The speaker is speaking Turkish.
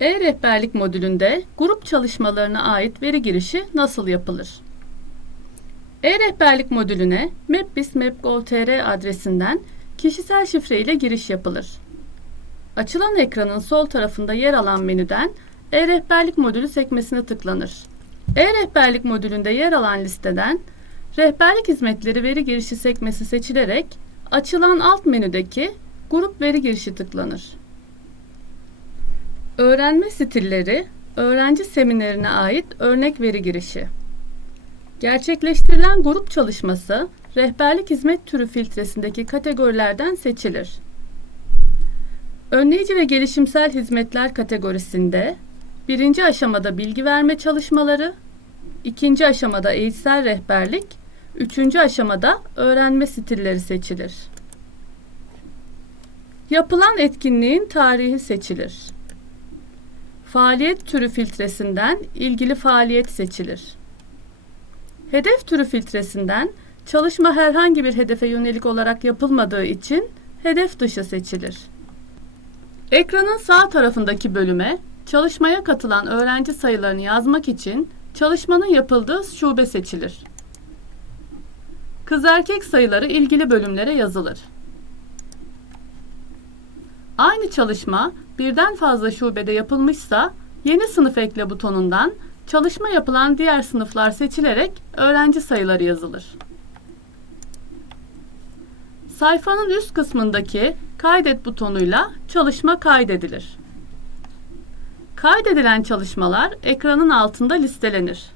E-rehberlik modülünde grup çalışmalarına ait veri girişi nasıl yapılır? E-rehberlik modülüne mapbis.map.gov.tr adresinden kişisel şifre ile giriş yapılır. Açılan ekranın sol tarafında yer alan menüden E-rehberlik modülü sekmesine tıklanır. E-rehberlik modülünde yer alan listeden Rehberlik hizmetleri veri girişi sekmesi seçilerek açılan alt menüdeki grup veri girişi tıklanır. Öğrenme stilleri, öğrenci seminerine ait örnek veri girişi. Gerçekleştirilen grup çalışması, rehberlik hizmet türü filtresindeki kategorilerden seçilir. Önleyici ve gelişimsel hizmetler kategorisinde, birinci aşamada bilgi verme çalışmaları, ikinci aşamada eğitsel rehberlik, üçüncü aşamada öğrenme stilleri seçilir. Yapılan etkinliğin tarihi seçilir. Faaliyet türü filtresinden ilgili faaliyet seçilir. Hedef türü filtresinden çalışma herhangi bir hedefe yönelik olarak yapılmadığı için hedef dışı seçilir. Ekranın sağ tarafındaki bölüme çalışmaya katılan öğrenci sayılarını yazmak için çalışmanın yapıldığı şube seçilir. Kız erkek sayıları ilgili bölümlere yazılır. Aynı çalışma birden fazla şubede yapılmışsa yeni sınıf ekle butonundan çalışma yapılan diğer sınıflar seçilerek öğrenci sayıları yazılır. Sayfanın üst kısmındaki kaydet butonuyla çalışma kaydedilir. Kaydedilen çalışmalar ekranın altında listelenir.